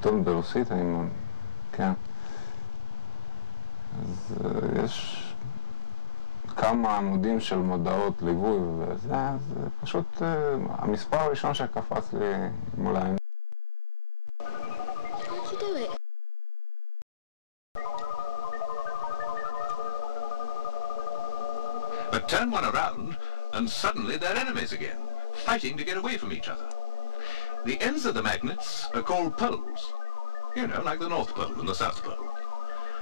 פתאום ברוסית, כן. אז יש כמה עמודים של מודעות ליווי וזה, זה פשוט המספר הראשון שקפץ לי מול העיניים. How'd you do it? But turn one around and suddenly they're enemies again, fighting to get away from each other. The ends of the magnets are called poles, you know, like the North Pole and the South Pole.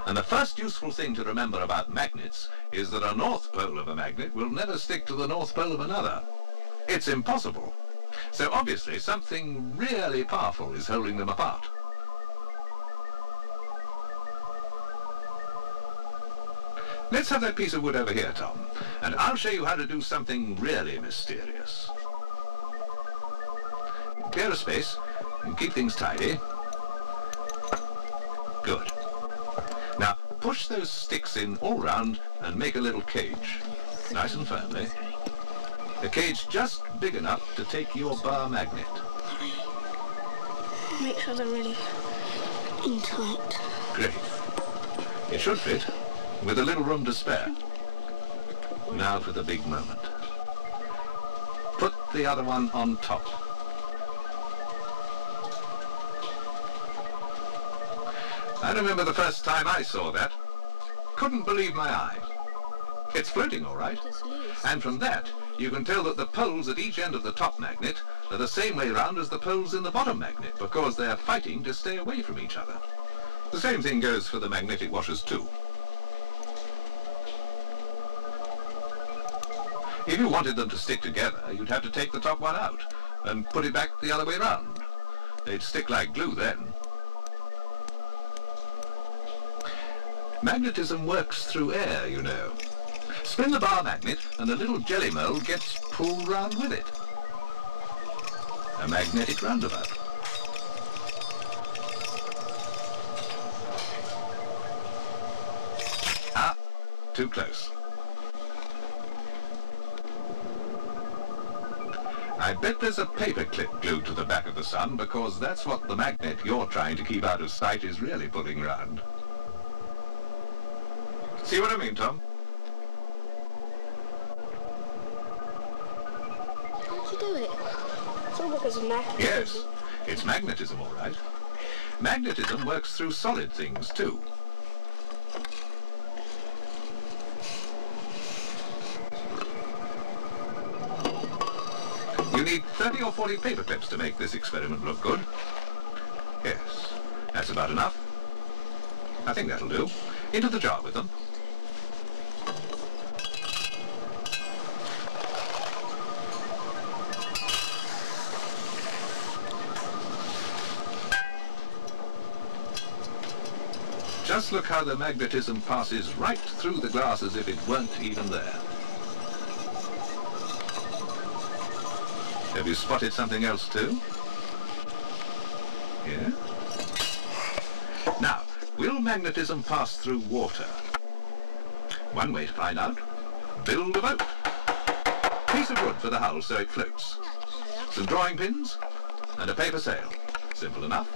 And the first useful thing to remember about magnets is that a north pole of a magnet will never stick to the north pole of another. It's impossible. So obviously something really powerful is holding them apart. Let's have that piece of wood over here, Tom, and I'll show you how to do something really mysterious. Clear a space and keep things tidy. Good. Now, push those sticks in all round and make a little cage, nice and firmly. A cage just big enough to take your bar magnet. Make sure they're really in tight. Great. It should fit, with a little room to spare. Now for the big moment. Put the other one on top. I remember the first time I saw that. Couldn't believe my eye. It's floating all right. And from that, you can tell that the poles at each end of the top magnet are the same way round as the poles in the bottom magnet, because they're fighting to stay away from each other. The same thing goes for the magnetic washers too. If you wanted them to stick together, you'd have to take the top one out and put it back the other way round. They'd stick like glue then. Magnetism works through air, you know. Spin the bar magnet and a little jelly mold gets pulled round with it. A magnetic roundabout. Ah, too close. I bet there's a paper clip glued to the back of the sun, because that's what the magnet you're trying to keep out of sight is really pulling round. See what I mean, Tom? How'd you do it? It's all because of magnetism. Yes, it's magnetism, all right. Magnetism works through solid things, too. You need 30 or 40 paper clips to make this experiment look good. Yes, that's about enough. I think that'll do. Into the jar with them. Just look how the magnetism passes right through the glass as if it weren't even there. Have you spotted something else too? Yeah? Now, will magnetism pass through water? One way to find out, build a boat. Piece of wood for the hull so it floats. Some drawing pins and a paper sail. Simple enough.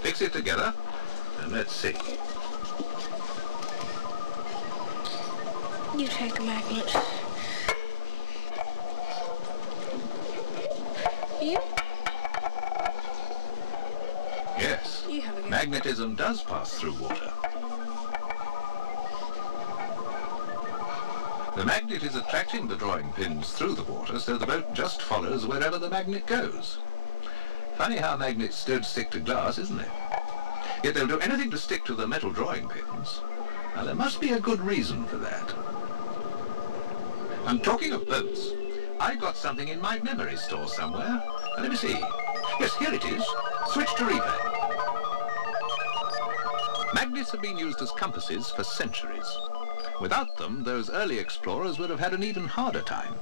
Fix it together and let's see. You take a magnet. You? Yes, You have a go. magnetism does pass through water. The magnet is attracting the drawing pins through the water, so the boat just follows wherever the magnet goes. Funny how magnets don't stick to glass, isn't it? Yet they'll do anything to stick to the metal drawing pins. Now there must be a good reason for that. And talking of boats, I got something in my memory store somewhere. Let me see. Yes, here it is. Switch to replay. Magnets have been used as compasses for centuries. Without them, those early explorers would have had an even harder time.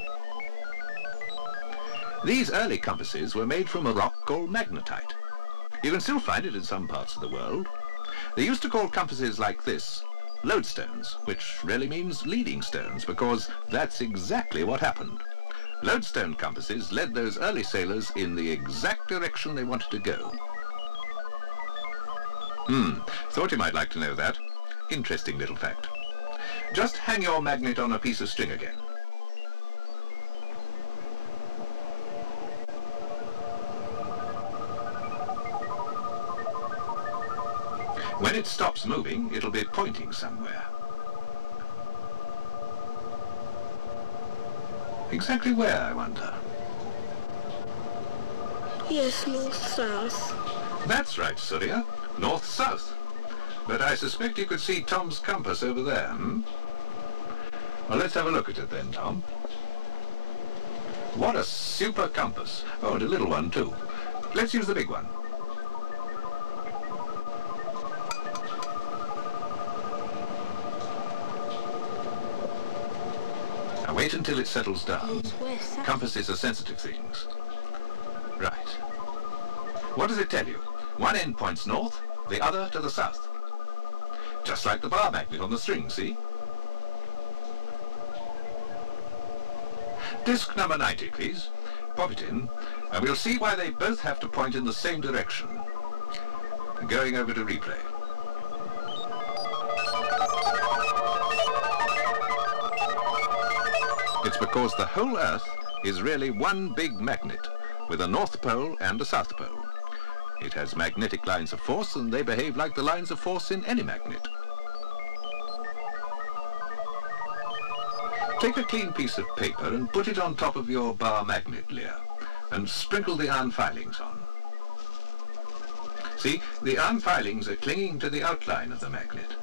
These early compasses were made from a rock called magnetite. You can still find it in some parts of the world. They used to call compasses like this lodestones, which really means leading stones, because that's exactly what happened. Lodestone compasses led those early sailors in the exact direction they wanted to go. Thought you might like to know that. Interesting little fact. Just hang your magnet on a piece of string again. When it stops moving, it'll be pointing somewhere. Exactly where, I wonder? Yes, north-south. That's right, Surya. North-south. But I suspect you could see Tom's compass over there, Well, let's have a look at it then, Tom. What a super compass. Oh, and a little one, too. Let's use the big one. Now wait until it settles down. Compasses are sensitive things. Right. What does it tell you? One end points north, the other to the south. Just like the bar magnet on the string, see? Disc number 90, please. Pop it in, and we'll see why they both have to point in the same direction. Going over to replay. It's because the whole Earth is really one big magnet, with a North Pole and a South Pole. It has magnetic lines of force, and they behave like the lines of force in any magnet. Take a clean piece of paper and put it on top of your bar magnet, Leah, and sprinkle the iron filings on. See, the iron filings are clinging to the outline of the magnet.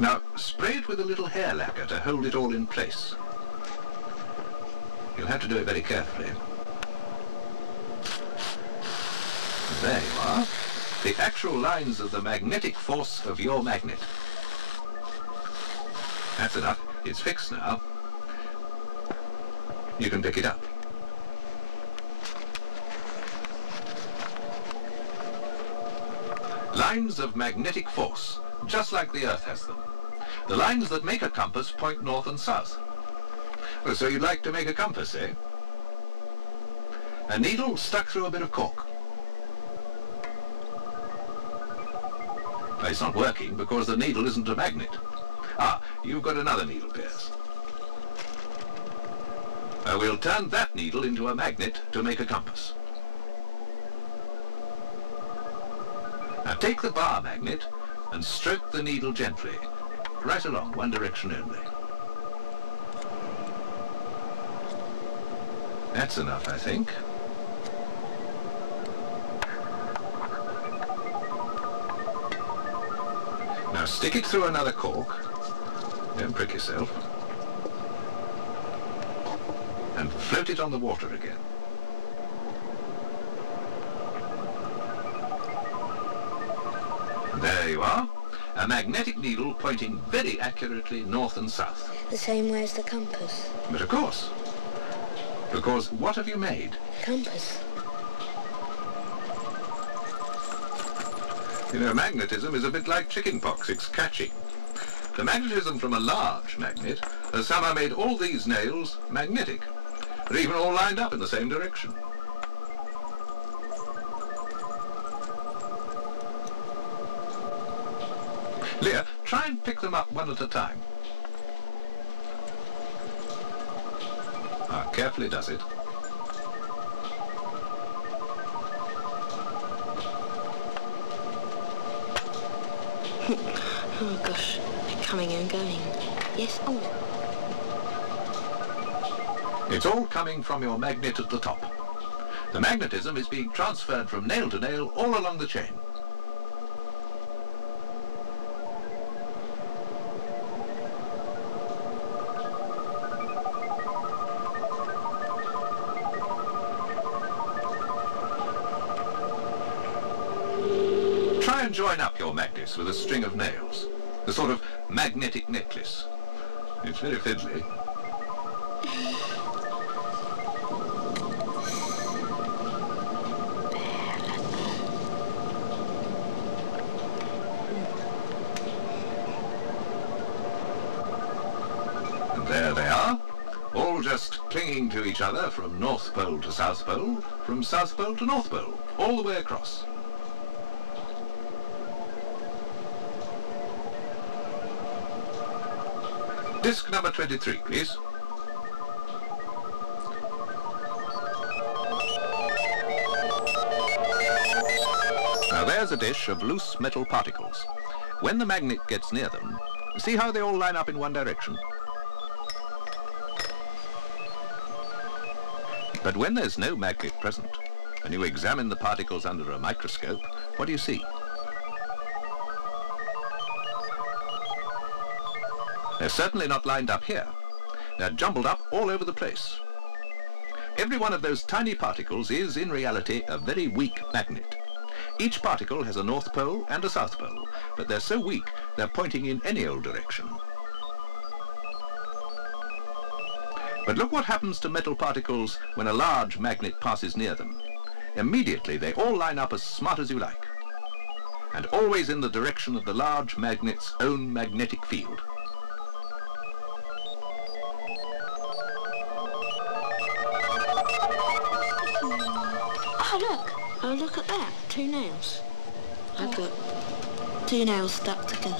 Now, spray it with a little hair lacquer to hold it all in place. You'll have to do it very carefully. There you are. The actual lines of the magnetic force of your magnet. That's enough. It's fixed now. You can pick it up. Lines of magnetic force, just like the Earth has them. The lines that make a compass point north and south. Oh, so you'd like to make a compass, eh? A needle stuck through a bit of cork. Well, it's not working because the needle isn't a magnet. Ah, you've got another needle, Pierce. We'll turn that needle into a magnet to make a compass. Now take the bar magnet and stroke the needle gently, right along, one direction only. That's enough, I think. Now stick it through another cork. Don't prick yourself. And float it on the water again. There you are. A magnetic needle pointing very accurately north and south. The same way as the compass. But of course. Because what have you made? Compass. You know, magnetism is a bit like chickenpox. It's catchy. The magnetism from a large magnet has somehow made all these nails magnetic. They're even all lined up in the same direction. Leah, try and pick them up one at a time. Ah, carefully does it. Oh gosh, they're coming and going. Yes, oh. It's all coming from your magnet at the top. The magnetism is being transferred from nail to nail all along the chain. Try and join up your magnets with a string of nails, a sort of magnetic necklace. It's very fiddly. all just clinging to each other from North Pole to South Pole, from South Pole to North Pole, all the way across. Disc number 23, please. Now there's a dish of loose metal particles. When the magnet gets near them, see how they all line up in one direction? But when there's no magnet present, and you examine the particles under a microscope, what do you see? They're certainly not lined up here. They're jumbled up all over the place. Every one of those tiny particles is, in reality, a very weak magnet. Each particle has a North Pole and a South Pole, but they're so weak they're pointing in any old direction. But look what happens to metal particles when a large magnet passes near them. Immediately they all line up as smart as you like, and always in the direction of the large magnet's own magnetic field. Oh, look. Oh, look at that. 2 nails. I've got 2 nails stuck together.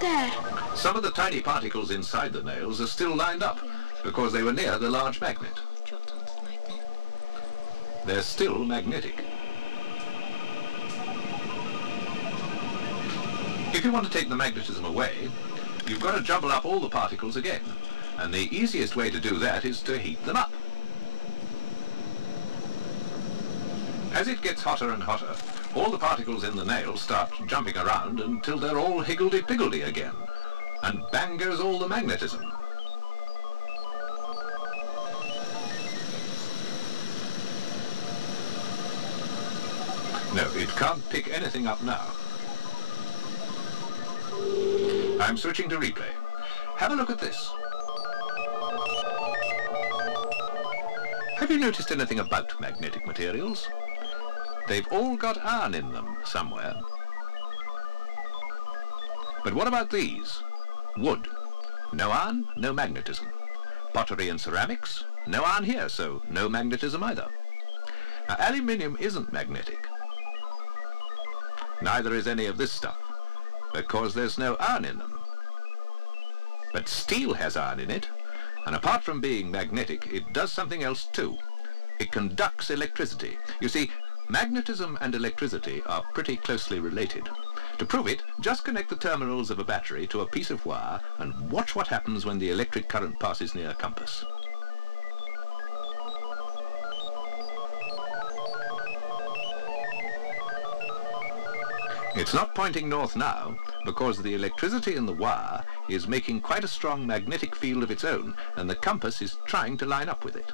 There. Some of the tiny particles inside the nails are still lined up because they were near the large magnet. Dropped onto the magnet. They're still magnetic. If you want to take the magnetism away, you've got to jumble up all the particles again. And the easiest way to do that is to heat them up. As it gets hotter and hotter, all the particles in the nail start jumping around until they're all higgledy-piggledy again. And bang goes all the magnetism. No, it can't pick anything up now. I'm switching to replay. Have a look at this. Have you noticed anything about magnetic materials? They've all got iron in them somewhere. But what about these? Wood. No iron, no magnetism. Pottery and ceramics. No iron here, so no magnetism either. Now, aluminium isn't magnetic. Neither is any of this stuff, because there's no iron in them. But steel has iron in it, and apart from being magnetic, it does something else too. It conducts electricity. You see, magnetism and electricity are pretty closely related. To prove it, just connect the terminals of a battery to a piece of wire and watch what happens when the electric current passes near a compass. It's not pointing north now because the electricity in the wire is making quite a strong magnetic field of its own, and the compass is trying to line up with it.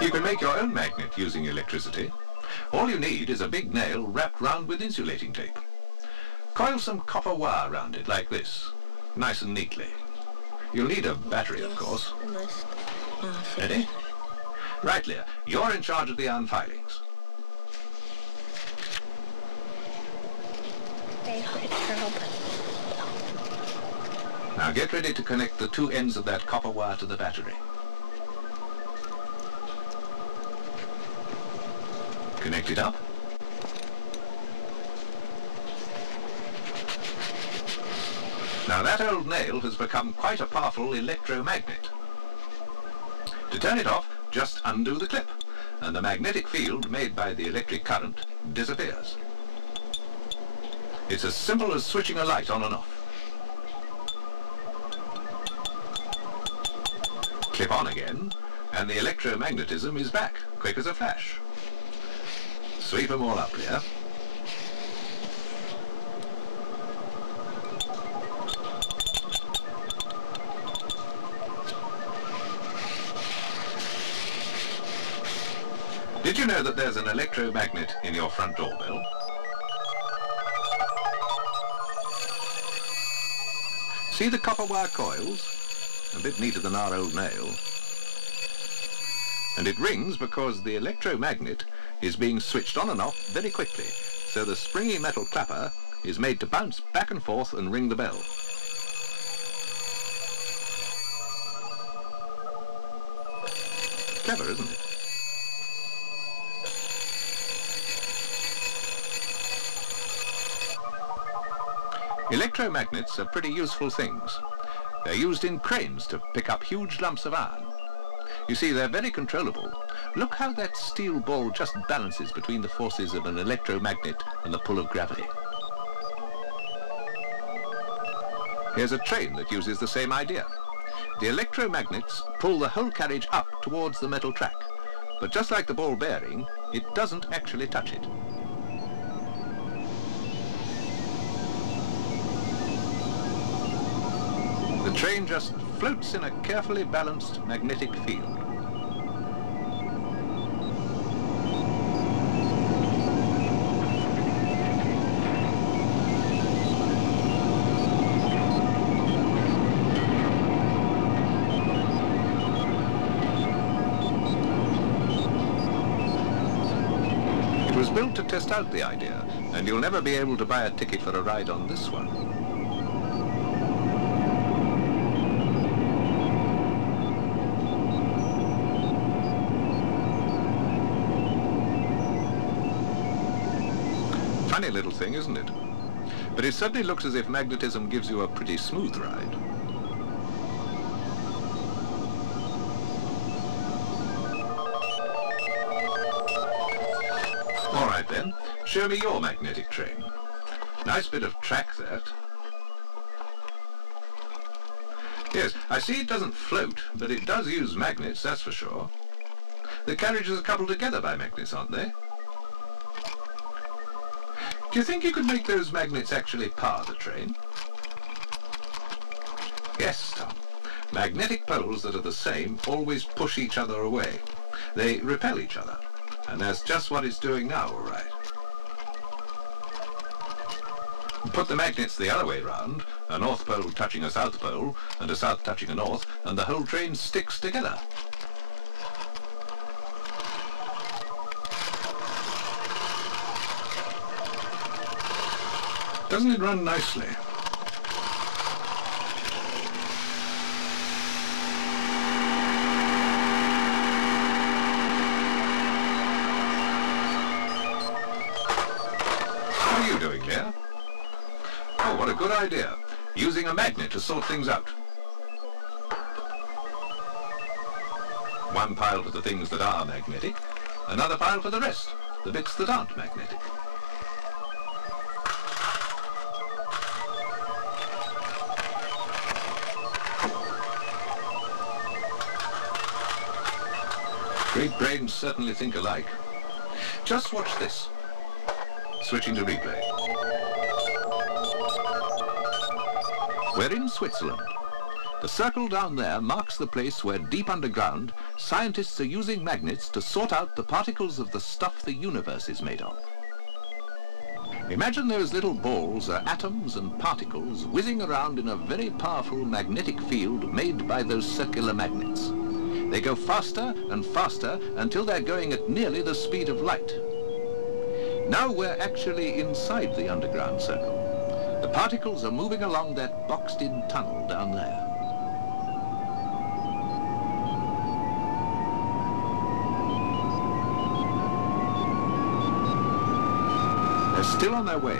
You can make your own magnet using electricity. All you need is a big nail wrapped round with insulating tape. Coil some copper wire around it like this, nice and neatly. You'll need a battery, of course. Almost. Ready? Right, Leah, you're in charge of the iron filings. Now get ready to connect the 2 ends of that copper wire to the battery. Connect it up. Now that old nail has become quite a powerful electromagnet. To turn it off, just undo the clip, and the magnetic field made by the electric current disappears. It's as simple as switching a light on and off. Clip on again, and the electromagnetism is back, quick as a flash. Sweep them all up, Leah. Did you know that there's an electromagnet in your front doorbell? See the copper wire coils? A bit neater than our old nail. And it rings because the electromagnet is being switched on and off very quickly, so the springy metal clapper is made to bounce back and forth and ring the bell. Clever, isn't it? Electromagnets are pretty useful things. They're used in cranes to pick up huge lumps of iron. You see, they're very controllable. Look how that steel ball just balances between the forces of an electromagnet and the pull of gravity. Here's a train that uses the same idea. The electromagnets pull the whole carriage up towards the metal track, but just like the ball bearing, it doesn't actually touch it. The train just floats in a carefully balanced magnetic field. It was built to test out the idea, and you'll never be able to buy a ticket for a ride on this one. Funny little thing, isn't it? But it certainly looks as if magnetism gives you a pretty smooth ride. All right then, show me your magnetic train. Nice bit of track, that. Yes, I see it doesn't float, but it does use magnets, that's for sure. The carriages are coupled together by magnets, aren't they? Do you think you could make those magnets actually power the train? Yes, Tom. Magnetic poles that are the same always push each other away. They repel each other, and that's just what it's doing now, all right. Put the magnets the other way round, a north pole touching a south pole, and a south touching a north, and the whole train sticks together. Doesn't it run nicely? What are you doing there? Oh, what a good idea. Using a magnet to sort things out. One pile for the things that are magnetic, another pile for the rest, the bits that aren't magnetic. Great brains certainly think alike. Just watch this. Switching to replay. We're in Switzerland. The circle down there marks the place where deep underground, scientists are using magnets to sort out the particles of the stuff the universe is made of. Imagine those little balls are atoms and particles whizzing around in a very powerful magnetic field made by those circular magnets. They go faster and faster until they're going at nearly the speed of light. Now we're actually inside the underground circle. The particles are moving along that boxed-in tunnel down there. They're still on their way.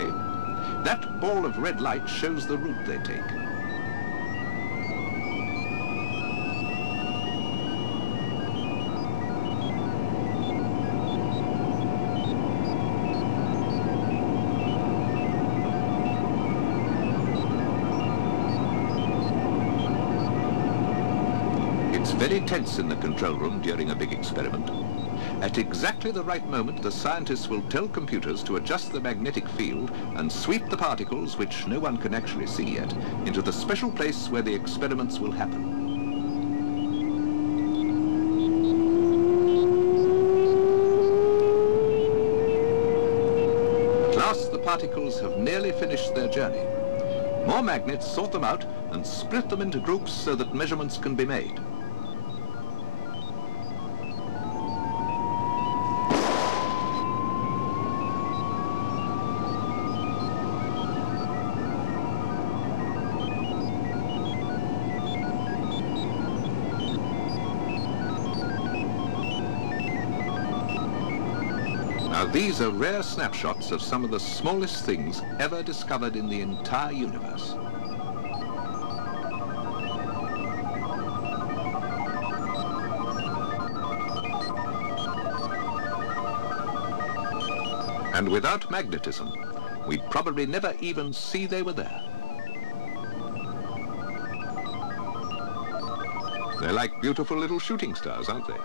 That ball of red light shows the route they take. It's very tense in the control room during a big experiment. At exactly the right moment, the scientists will tell computers to adjust the magnetic field and sweep the particles, which no one can actually see yet, into the special place where the experiments will happen. At last, the particles have nearly finished their journey. More magnets sort them out and split them into groups so that measurements can be made. Now, these are rare snapshots of some of the smallest things ever discovered in the entire universe. And without magnetism, we'd probably never even see they were there. They're like beautiful little shooting stars, aren't they?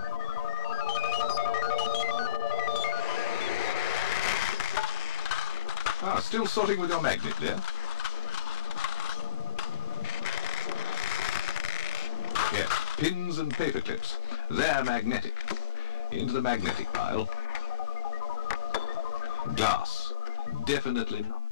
Ah, still sorting with your magnet there? Yes, pins and paper clips. They're magnetic. Into the magnetic pile. Glass. Definitely not.